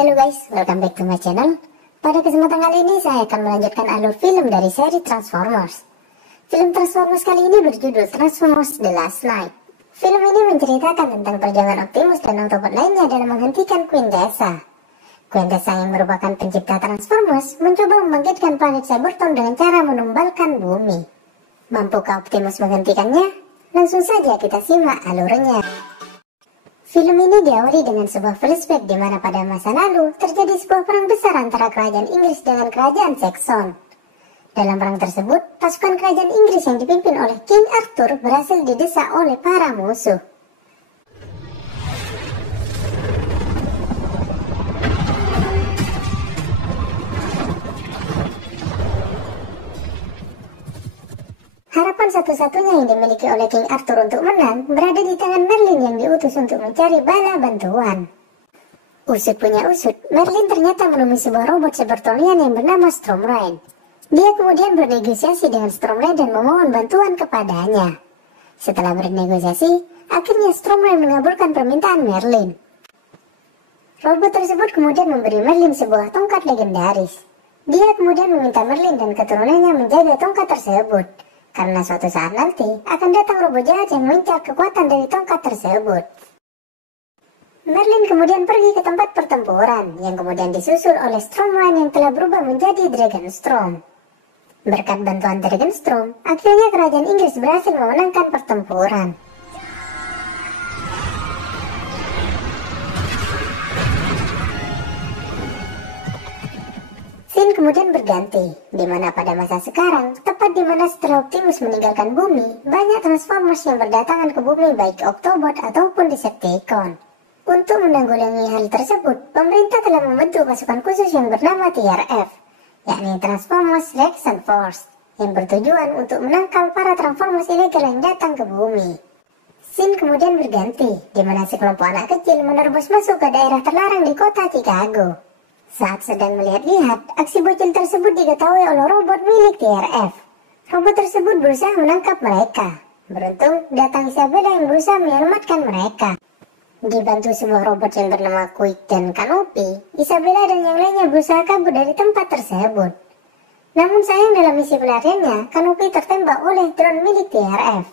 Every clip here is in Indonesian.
Halo guys, welcome back to my channel. Pada kesempatan kali ini saya akan melanjutkan alur film dari seri Transformers. Film Transformers kali ini berjudul Transformers The Last Knight. Film ini menceritakan tentang perjuangan Optimus dan Autobot lainnya dalam menghentikan Quintessa. Quintessa yang merupakan pencipta Transformers mencoba membangkitkan planet Cybertron dengan cara menumbalkan bumi. Mampukah Optimus menghentikannya? Langsung saja kita simak alurnya. Film ini diawali dengan sebuah flashback di mana pada masa lalu terjadi sebuah perang besar antara kerajaan Inggris dengan kerajaan Saxon. Dalam perang tersebut, pasukan kerajaan Inggris yang dipimpin oleh King Arthur berhasil didesak oleh para musuh. Harapan satu-satunya yang dimiliki oleh King Arthur untuk menang berada di tangan Merlin yang diutus untuk mencari bala bantuan. Usut punya usut, Merlin ternyata menemui sebuah robot Cybertronian yang bernama Stormrain. Dia kemudian bernegosiasi dengan Stormrain dan memohon bantuan kepadanya. Setelah bernegosiasi, akhirnya Stormrain mengabulkan permintaan Merlin. Robot tersebut kemudian memberi Merlin sebuah tongkat legendaris. Dia kemudian meminta Merlin dan keturunannya menjaga tongkat tersebut, karena suatu saat nanti akan datang robot jahat yang mengincar kekuatan dari tongkat tersebut. Merlin kemudian pergi ke tempat pertempuran, yang kemudian disusul oleh Stormrain yang telah berubah menjadi Dragonstorm. Berkat bantuan Dragonstorm, akhirnya kerajaan Inggris berhasil memenangkan pertempuran. Scene kemudian berganti, di mana pada masa sekarang, tepat di mana setelah Optimus meninggalkan bumi, banyak Transformers yang berdatangan ke bumi baik Autobot ataupun Decepticon. Untuk menanggulangi hal tersebut, pemerintah telah membentuk pasukan khusus yang bernama TRF, yakni Transformers Reaction Force, yang bertujuan untuk menangkal para Transformers ilegal yang datang ke bumi. Scene kemudian berganti, di mana sekelompok anak kecil menerobos masuk ke daerah terlarang di kota Chicago. Saat sedang melihat-lihat, aksi bocil tersebut diketahui oleh robot milik TRF. Robot tersebut berusaha menangkap mereka. Beruntung, datang Isabella yang berusaha menyelamatkan mereka. Dibantu sebuah robot yang bernama Quick dan Canopy, Isabella dan yang lainnya berusaha kabur dari tempat tersebut. Namun sayang dalam misi pelariannya, Canopy tertembak oleh drone milik TRF.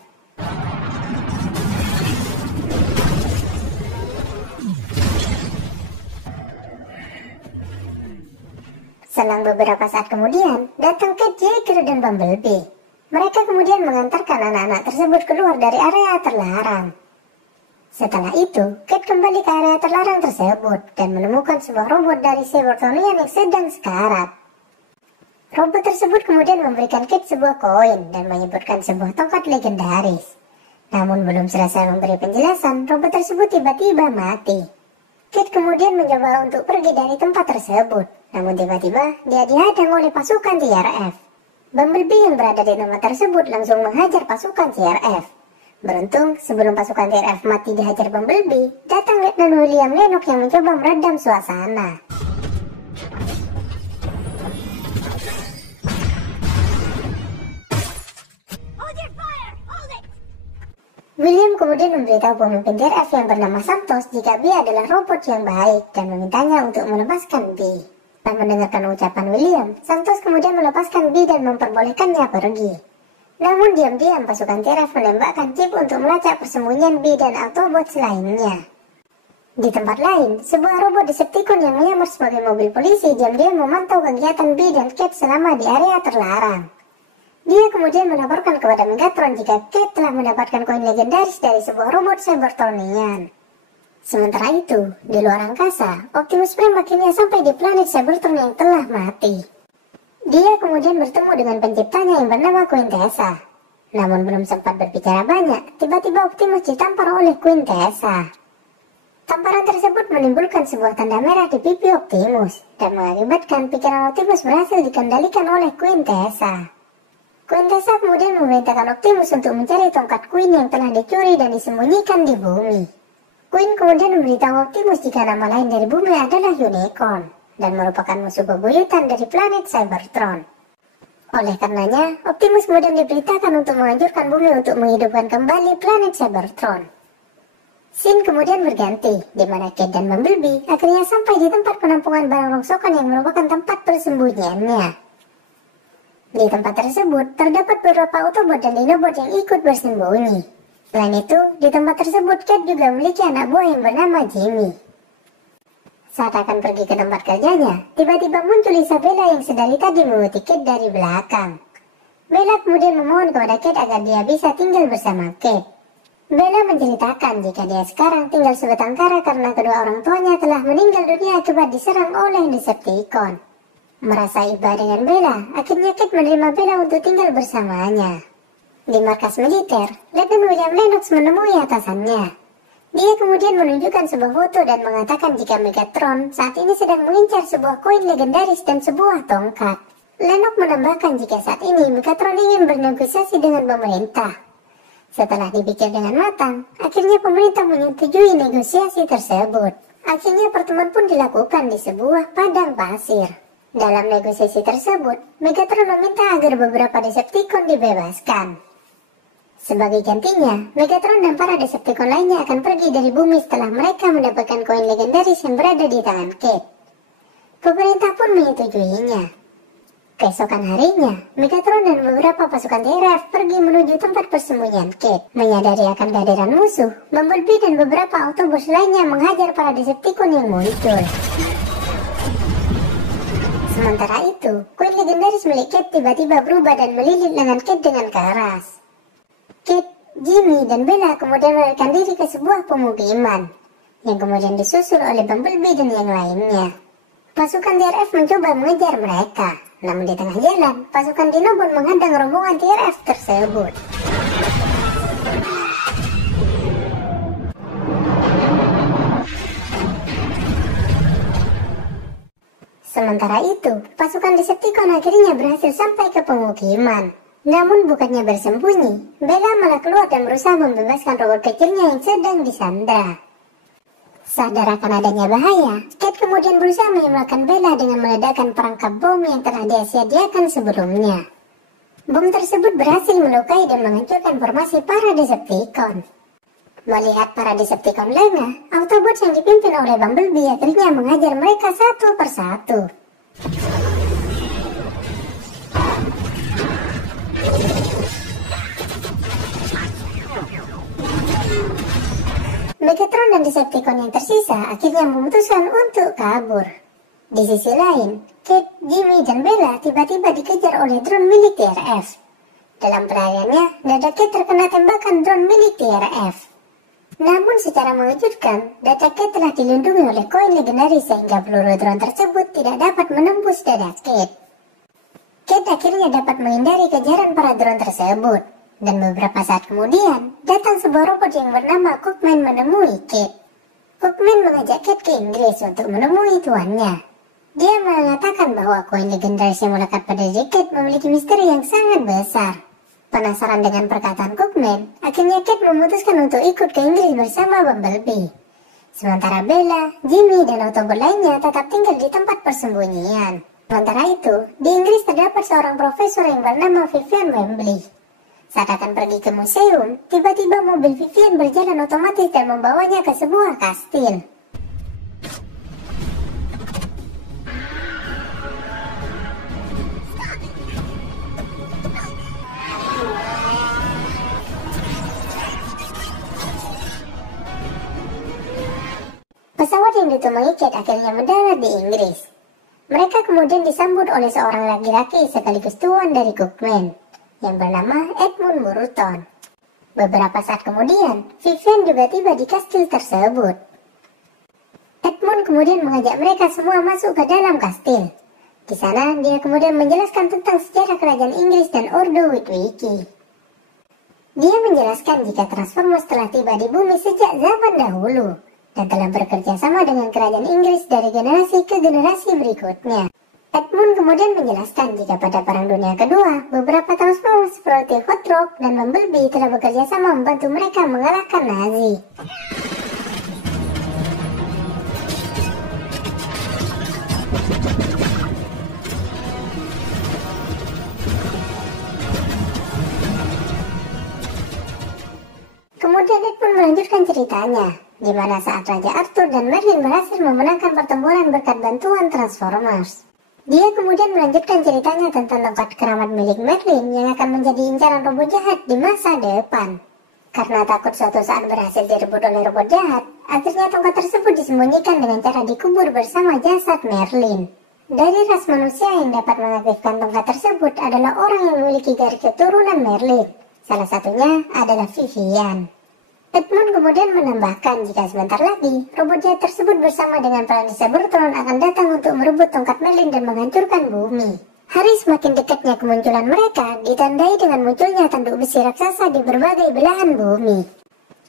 Selang beberapa saat kemudian, datang Kate, Jaeger, dan Bumblebee. Mereka kemudian mengantarkan anak-anak tersebut keluar dari area terlarang. Setelah itu, Kate kembali ke area terlarang tersebut dan menemukan sebuah robot dari Cybertronian yang sedang sekarat. Robot tersebut kemudian memberikan Kate sebuah koin dan menyebutkan sebuah tongkat legendaris. Namun belum selesai memberi penjelasan, robot tersebut tiba-tiba mati. Kate kemudian mencoba untuk pergi dari tempat tersebut, namun tiba-tiba dia dihadang oleh pasukan TRF. Bumblebee yang berada di tempat tersebut langsung menghajar pasukan TRF. Beruntung, sebelum pasukan TRF mati dihajar Bumblebee, datang Letnan William Lennox yang mencoba meredam suasana. William kemudian memberitahu pemimpin TRF yang bernama Santos jika B adalah robot yang baik dan memintanya untuk melepaskan B. Setelah mendengarkan ucapan William, Santos kemudian melepaskan B dan memperbolehkannya pergi. Namun diam-diam pasukan TRF menembakkan chip untuk melacak persembunyian B dan Autobots lainnya. Di tempat lain, sebuah robot Decepticon yang menyamar sebagai mobil polisi diam-diam memantau kegiatan B dan Kate selama di area terlarang. Dia kemudian melaporkan kepada Megatron jika Kate telah mendapatkan koin legendaris dari sebuah robot Cybertronian. Sementara itu, di luar angkasa, Optimus Prime akhirnya sampai di planet Cybertron yang telah mati. Dia kemudian bertemu dengan penciptanya yang bernama Quintessa. Namun belum sempat berbicara banyak, tiba-tiba Optimus ditampar oleh Quintessa. Tamparan tersebut menimbulkan sebuah tanda merah di pipi Optimus, dan mengakibatkan pikiran Optimus berhasil dikendalikan oleh Quintessa. Quintessa kemudian memerintahkan Optimus untuk mencari tongkat Queen yang telah dicuri dan disembunyikan di bumi. Queen kemudian memberitahu Optimus jika nama lain dari bumi adalah Unicorn, dan merupakan musuh bebuyutan dari planet Cybertron. Oleh karenanya, Optimus kemudian diberitakan untuk menghancurkan bumi untuk menghidupkan kembali planet Cybertron. Scene kemudian berganti, di mana Kate dan Bumblebee akhirnya sampai di tempat penampungan barang rongsokan yang merupakan tempat persembunyiannya. Di tempat tersebut, terdapat beberapa Autobot dan Dinobot yang ikut bersembunyi. Selain itu, di tempat tersebut Kate juga memiliki anak buah yang bernama Jimmy. Saat akan pergi ke tempat kerjanya, tiba-tiba muncul Isabella yang sedari tadi mengikuti Kate dari belakang. Bella kemudian memohon kepada Kate agar dia bisa tinggal bersama Kate. Bella menceritakan jika dia sekarang tinggal sebatang kara karena kedua orang tuanya telah meninggal dunia akibat diserang oleh Decepticon. Merasa iba dengan Bella, akhirnya Kate menerima Bella untuk tinggal bersamanya. Di markas militer, Letnan William Lennox menemui atasannya. Dia kemudian menunjukkan sebuah foto dan mengatakan jika Megatron saat ini sedang mengincar sebuah koin legendaris dan sebuah tongkat. Lennox menambahkan jika saat ini Megatron ingin bernegosiasi dengan pemerintah. Setelah dipikir dengan matang, akhirnya pemerintah menyetujui negosiasi tersebut. Akhirnya pertemuan pun dilakukan di sebuah padang pasir. Dalam negosiasi tersebut, Megatron meminta agar beberapa Decepticon dibebaskan. Sebagai gantinya, Megatron dan para Decepticon lainnya akan pergi dari bumi setelah mereka mendapatkan koin legendaris yang berada di tangan Kate. Pemerintah pun menyetujuinya. Keesokan harinya, Megatron dan beberapa pasukan TRF pergi menuju tempat persembunyian Kate. Menyadari akan kehadiran musuh, Bumblebee dan beberapa Autobots lainnya menghajar para Decepticon yang muncul. Sementara itu, koin legendaris milik Kate tiba-tiba berubah dan melilit lengan Kate dengan keras. Kate, Jimmy, dan Bella kemudian melarikan diri ke sebuah pemukiman, yang kemudian disusul oleh Bumblebee dan yang lainnya. Pasukan TRF mencoba mengejar mereka. Namun di tengah jalan, pasukan Dinobot menghadang rombongan TRF tersebut. Sementara itu, pasukan Decepticon akhirnya berhasil sampai ke pemukiman. Namun bukannya bersembunyi, Bella malah keluar dan berusaha membebaskan robot kecilnya yang sedang disandra. Sadar akan adanya bahaya, Kate kemudian berusaha menyelamatkan Bella dengan meledakkan perangkap bom yang telah dia sediakan sebelumnya. Bom tersebut berhasil melukai dan menghancurkan formasi para Decepticon. Melihat para Decepticon lengah, Autobots yang dipimpin oleh Bumblebee akhirnya menghajar mereka satu persatu. Megatron dan Decepticon yang tersisa akhirnya memutuskan untuk kabur. Di sisi lain, Kate, Jimmy, dan Bella tiba-tiba dikejar oleh drone milik TRF. Dalam pelariannya, dada Kate terkena tembakan drone milik TRF. Namun secara mengejutkan, dada Kate telah dilindungi oleh koin legendaris sehingga peluru drone tersebut tidak dapat menembus dada Kate. Kate akhirnya dapat menghindari kejaran para drone tersebut. Dan beberapa saat kemudian, datang sebuah robot yang bernama Cookman menemui Kate. Cookman mengajak Kate ke Inggris untuk menemui tuannya. Dia mengatakan bahwa koin legendaris yang melekat pada diri Kate memiliki misteri yang sangat besar. Penasaran dengan perkataan Cookman, akhirnya Kate memutuskan untuk ikut ke Inggris bersama Bumblebee. Sementara Bella, Jimmy, dan Autobot lainnya tetap tinggal di tempat persembunyian. Sementara itu, di Inggris terdapat seorang profesor yang bernama Vivian Wembley. Saat akan pergi ke museum, tiba-tiba mobil Vivian berjalan otomatis dan membawanya ke sebuah kastil. Pesawat yang ditumpangi Kate akhirnya mendarat di Inggris. Mereka kemudian disambut oleh seorang laki-laki sekaligus tuan dari Cookman, yang bernama Edmund Burton. Beberapa saat kemudian, Vivian juga tiba di kastil tersebut. Edmund kemudian mengajak mereka semua masuk ke dalam kastil. Di sana, dia kemudian menjelaskan tentang sejarah kerajaan Inggris dan Ordo Witwiki. Dia menjelaskan jika Transformers telah tiba di bumi sejak zaman dahulu, dan telah bekerja sama dengan kerajaan Inggris dari generasi ke generasi berikutnya. Edmund kemudian menjelaskan jika pada Perang Dunia Kedua, beberapa Transformers seperti Hot Rock dan Bumblebee telah bekerja sama membantu mereka mengalahkan Nazi. Kemudian Edmund melanjutkan ceritanya. di mana saat Raja Arthur dan Merlin berhasil memenangkan pertempuran berkat bantuan Transformers. Dia kemudian melanjutkan ceritanya tentang tongkat keramat milik Merlin yang akan menjadi incaran robot jahat di masa depan. Karena takut suatu saat berhasil direbut oleh robot jahat, akhirnya tongkat tersebut disembunyikan dengan cara dikubur bersama jasad Merlin. Dari ras manusia yang dapat mengaktifkan tongkat tersebut adalah orang yang memiliki garis keturunan Merlin. Salah satunya adalah Vivian. Edmund kemudian menambahkan jika sebentar lagi, robot jahat tersebut bersama dengan planet Cybertron akan datang untuk merebut tongkat Merlin dan menghancurkan bumi. Hari semakin dekatnya kemunculan mereka ditandai dengan munculnya tanduk besi raksasa di berbagai belahan bumi.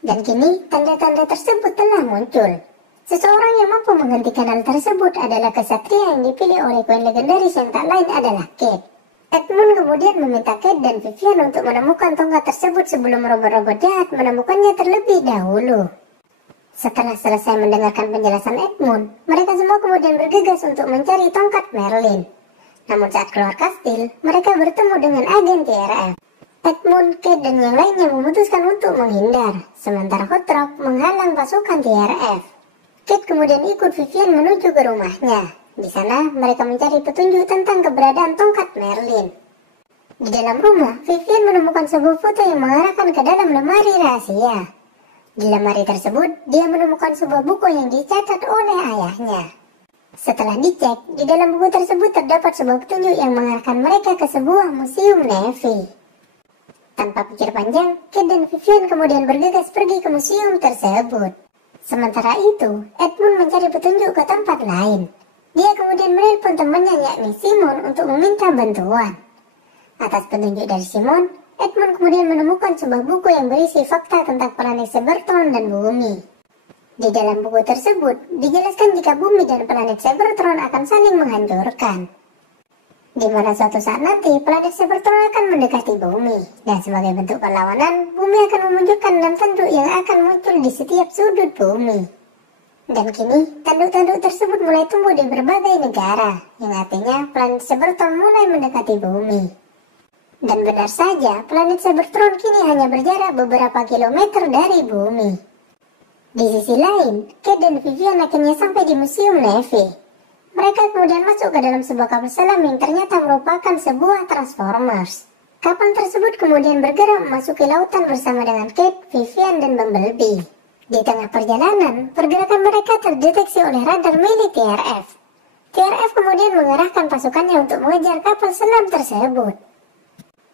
Dan kini, tanda-tanda tersebut telah muncul. Seseorang yang mampu menghentikan hal tersebut adalah kesatria yang dipilih oleh Queen legendaris yang tak lain adalah Kate. Edmund kemudian meminta Kate dan Vivian untuk menemukan tongkat tersebut sebelum robot-robot jahat menemukannya terlebih dahulu. Setelah selesai mendengarkan penjelasan Edmund, mereka semua kemudian bergegas untuk mencari tongkat Merlin. Namun saat keluar kastil, mereka bertemu dengan agen TRF. Edmund, Kate, dan yang lainnya memutuskan untuk menghindar, sementara Hot Rock menghalang pasukan TRF. Kate kemudian ikut Vivian menuju ke rumahnya. Di sana, mereka mencari petunjuk tentang keberadaan tongkat Merlin. Di dalam rumah, Vivian menemukan sebuah foto yang mengarahkan ke dalam lemari rahasia. Di lemari tersebut, dia menemukan sebuah buku yang dicatat oleh ayahnya. Setelah dicek, di dalam buku tersebut terdapat sebuah petunjuk yang mengarahkan mereka ke sebuah museum Navy. Tanpa pikir panjang, Kate dan Vivian kemudian bergegas pergi ke museum tersebut. Sementara itu, Edmund mencari petunjuk ke tempat lain. Dia kemudian menelpon temannya yakni Simon untuk meminta bantuan. Atas petunjuk dari Simon, Edmund kemudian menemukan sebuah buku yang berisi fakta tentang planet Cybertron dan bumi. Di dalam buku tersebut, dijelaskan jika bumi dan planet Cybertron akan saling menghancurkan. Di mana suatu saat nanti, planet Cybertron akan mendekati bumi. Dan sebagai bentuk perlawanan, bumi akan memunculkan 6 tanduk yang akan muncul di setiap sudut bumi. Dan kini, tanduk-tanduk tersebut mulai tumbuh di berbagai negara, yang artinya planet Cybertron mulai mendekati bumi. Dan benar saja, planet Cybertron kini hanya berjarak beberapa kilometer dari bumi. Di sisi lain, Kate dan Vivian akhirnya sampai di Museum Navy. Mereka kemudian masuk ke dalam sebuah kapal selam yang ternyata merupakan sebuah Transformers. Kapal tersebut kemudian bergerak memasuki lautan bersama dengan Kate, Vivian, dan Bumblebee. Di tengah perjalanan, pergerakan mereka terdeteksi oleh radar milik TRF. TRF kemudian mengerahkan pasukannya untuk mengejar kapal selam tersebut.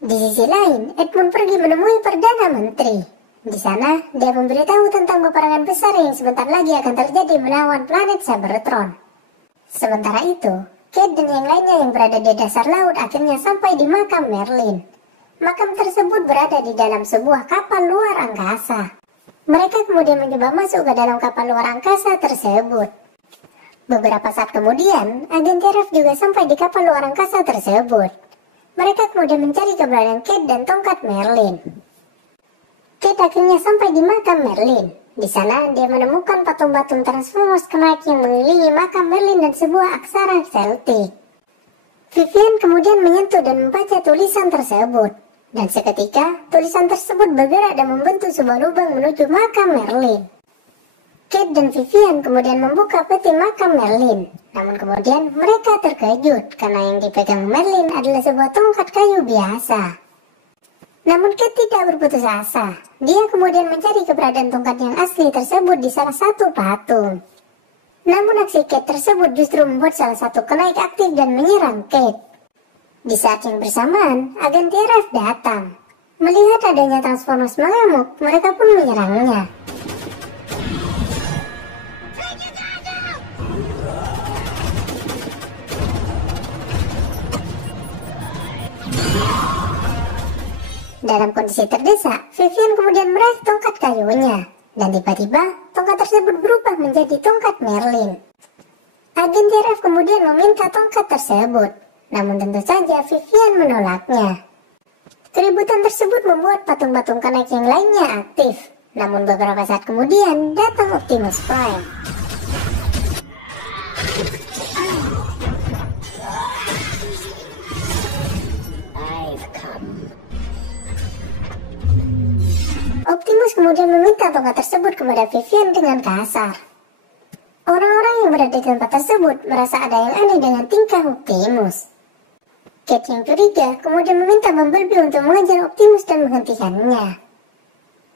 Di sisi lain, Edmund pergi menemui Perdana Menteri. Di sana, dia memberitahu tentang peperangan besar yang sebentar lagi akan terjadi melawan planet Cybertron. Sementara itu, Kate dan yang lainnya yang berada di dasar laut akhirnya sampai di makam Merlin. Makam tersebut berada di dalam sebuah kapal luar angkasa. Mereka kemudian mencoba masuk ke dalam kapal luar angkasa tersebut. Beberapa saat kemudian, agen TRF juga sampai di kapal luar angkasa tersebut. Mereka kemudian mencari keberadaan Kate dan tongkat Merlin. Kate akhirnya sampai di makam Merlin. Di sana, dia menemukan patung-patung Transformers kenaik yang mengelilingi makam Merlin dan sebuah aksara Celtic. Vivian kemudian menyentuh dan membaca tulisan tersebut. Dan seketika, tulisan tersebut bergerak dan membentuk sebuah lubang menuju makam Merlin. Kate dan Vivian kemudian membuka peti makam Merlin. Namun kemudian mereka terkejut karena yang dipegang Merlin adalah sebuah tongkat kayu biasa. Namun Kate tidak berputus asa. Dia kemudian mencari keberadaan tongkat yang asli tersebut di salah satu patung. Namun aksi Kate tersebut justru membuat salah satu kenaik aktif dan menyerang Kate. Di saat yang bersamaan, agen TRF datang. Melihat adanya Transformers mengamuk, mereka pun menyerangnya. Dalam kondisi terdesak, Vivian kemudian meraih tongkat kayunya. Dan tiba-tiba, tongkat tersebut berubah menjadi tongkat Merlin. Agen TRF kemudian meminta tongkat tersebut. Namun tentu saja Vivian menolaknya. Keributan tersebut membuat patung-patung kenaik yang lainnya aktif. Namun beberapa saat kemudian, datang Optimus Prime. Optimus kemudian meminta tongkat tersebut kepada Vivian dengan kasar. Orang-orang yang berada di tempat tersebut merasa ada yang aneh dengan tingkah Optimus. Kate yang curiga kemudian meminta Bumblebee untuk mengejar Optimus dan menghentikannya.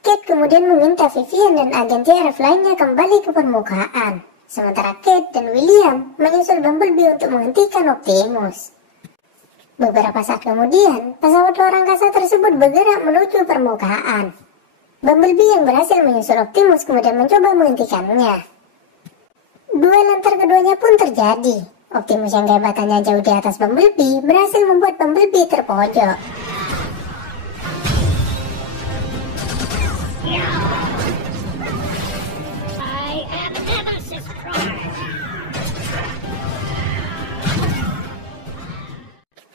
Kate kemudian meminta Vivian dan agen TRF lainnya kembali ke permukaan, sementara Kate dan William menyusul Bumblebee untuk menghentikan Optimus. Beberapa saat kemudian, pesawat luar angkasa tersebut bergerak menuju permukaan. Bumblebee yang berhasil menyusul Optimus kemudian mencoba menghentikannya. Duel antar keduanya pun terjadi. Optimus yang kehebatannya jauh di atas Bumblebee berhasil membuat Bumblebee terpojok.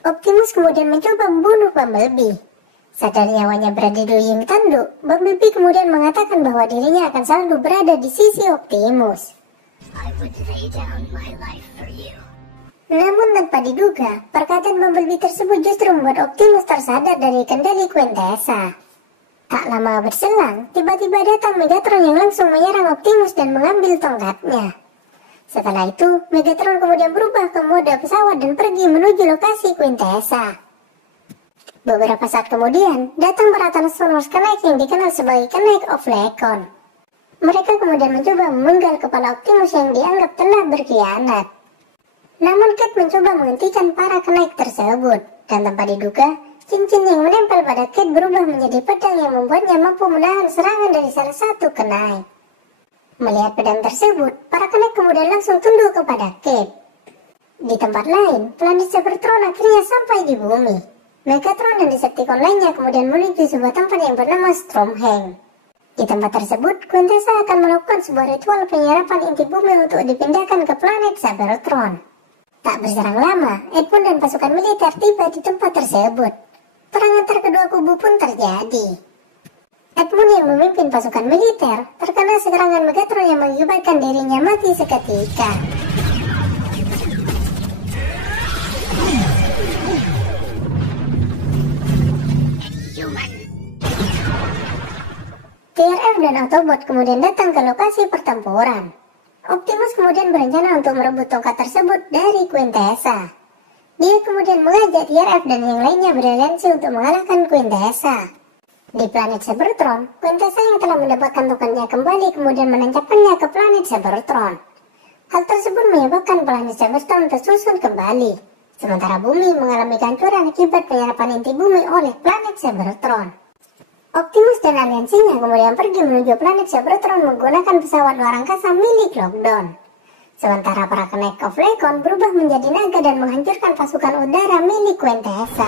Optimus kemudian mencoba membunuh Bumblebee. Sadar nyawanya berada di ujung tanduk, Bumblebee kemudian mengatakan bahwa dirinya akan selalu berada di sisi Optimus. Namun tanpa diduga, perkataan Bumblebee tersebut justru membuat Optimus tersadar dari kendali Quintessa. Tak lama berselang, tiba-tiba datang Megatron yang langsung menyerang Optimus dan mengambil tongkatnya. Setelah itu, Megatron kemudian berubah ke mode pesawat dan pergi menuju lokasi Quintessa. Beberapa saat kemudian, datang peralatan Sonos Knight yang dikenal sebagai Knight of Lekon. Mereka kemudian mencoba memenggal kepala Optimus yang dianggap telah berkhianat. Namun Kate mencoba menghentikan para Knight tersebut, dan tanpa diduga, cincin yang menempel pada Kate berubah menjadi pedang yang membuatnya mampu menahan serangan dari salah satu Knight. Melihat pedang tersebut, para Knight kemudian langsung tunduk kepada Kate. Di tempat lain, planet Cybertron akhirnya sampai di bumi. Megatron dan Decepticon lainnya kemudian menuju sebuah tempat yang bernama Stromhang. Di tempat tersebut, Quintessa akan melakukan sebuah ritual penyerapan inti bumi untuk dipindahkan ke planet Cybertron. Tak berserang lama, Edmund dan pasukan militer tiba di tempat tersebut. Perang antar kedua kubu pun terjadi. Edmund yang memimpin pasukan militer terkena serangan Megatron yang mengakibatkan dirinya mati seketika. TRF dan Autobot kemudian datang ke lokasi pertempuran. Optimus kemudian berencana untuk merebut tongkat tersebut dari Quintessa. Dia kemudian mengajak TRF dan yang lainnya beraliansi untuk mengalahkan Quintessa. Di planet Cybertron, Quintessa yang telah mendapatkan tongkatnya kembali kemudian menancapkannya ke planet Cybertron. Hal tersebut menyebabkan planet Cybertron tersusun kembali, sementara bumi mengalami kehancuran akibat penyerapan inti bumi oleh planet Cybertron. Optimus dan aliansinya kemudian pergi menuju planet Cybertron menggunakan pesawat luar angkasa milik Lockdown. Sementara para Knight of Lekon berubah menjadi naga dan menghancurkan pasukan udara milik Quintessa.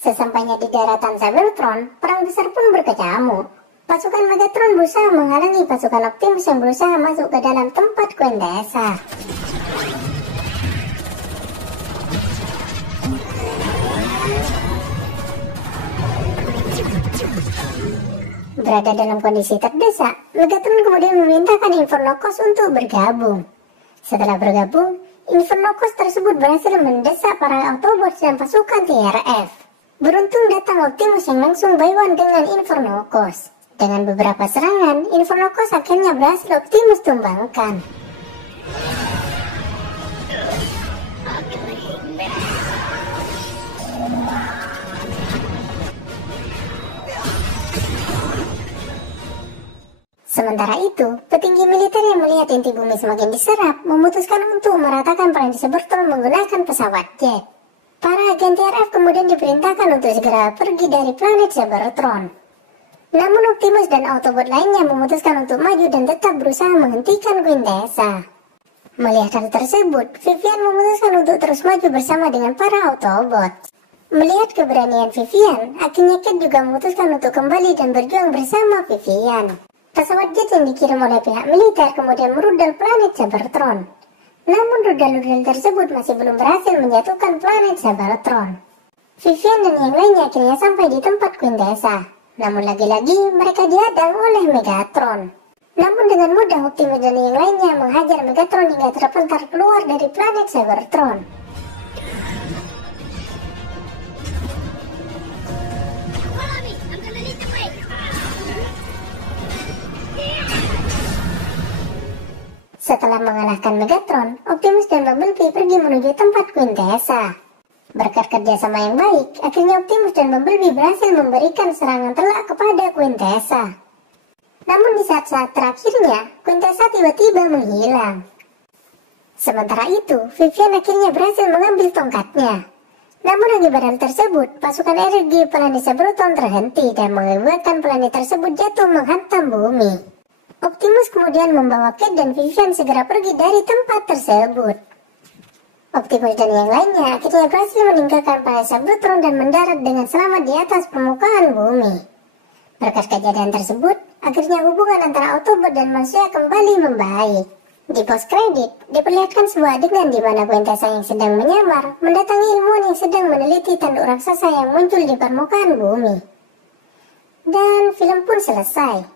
Sesampainya di daratan Cybertron, perang besar pun berkecamuk. Pasukan Megatron berusaha menghalangi pasukan Optimus yang berusaha masuk ke dalam tempat Quintessa. Berada dalam kondisi terdesak, Megatron kemudian memintakan Infernocos untuk bergabung. Setelah bergabung, Infernocos tersebut berhasil mendesak para Autobots dan pasukan TRF. Beruntung datang Optimus yang langsung buy one dengan Infernocos. Dengan beberapa serangan, Infernocos akhirnya berhasil Optimus tumbangkan. Sementara itu, petinggi militer yang melihat inti bumi semakin diserap memutuskan untuk meratakan planet Cybertron menggunakan pesawat jet. Para agen TRF kemudian diperintahkan untuk segera pergi dari planet Cybertron. Namun Optimus dan Autobot lainnya memutuskan untuk maju dan tetap berusaha menghentikan Quintessa. Melihat hal tersebut, Vivian memutuskan untuk terus maju bersama dengan para Autobot. Melihat keberanian Vivian, akhirnya Kate juga memutuskan untuk kembali dan berjuang bersama Vivian. Pesawat jet yang dikirim oleh pihak militer kemudian merudal planet Cybertron. Namun rudal-rudal tersebut masih belum berhasil menjatuhkan planet Cybertron. Vivian dan yang lainnya akhirnya sampai di tempat Quintessa. Namun lagi-lagi mereka dihadang oleh Megatron. Namun dengan mudah Optimus dan yang lainnya menghajar Megatron hingga terpental keluar dari planet Cybertron. Setelah mengalahkan Megatron, Optimus dan Bumblebee pergi menuju tempat Quintessa. Berkat kerjasama yang baik, akhirnya Optimus dan Bumblebee berhasil memberikan serangan telak kepada Quintessa. Namun di saat-saat terakhirnya, Quintessa tiba-tiba menghilang. Sementara itu, Vivian akhirnya berhasil mengambil tongkatnya. Namun akibat hal tersebut, pasukan energi planet Cybertron terhenti dan mengakibatkan planet tersebut jatuh menghantam bumi. Optimus kemudian membawa Kate dan Vivian segera pergi dari tempat tersebut. Optimus dan yang lainnya akhirnya berhasil meninggalkan planet Cybertron dan mendarat dengan selamat di atas permukaan bumi. Berkat kejadian tersebut, akhirnya hubungan antara Autobot dan manusia kembali membaik. Di post kredit, diperlihatkan sebuah adegan di mana Quintessa yang sedang menyamar mendatangi ilmuwan yang sedang meneliti tanduk raksasa yang muncul di permukaan bumi. Dan film pun selesai.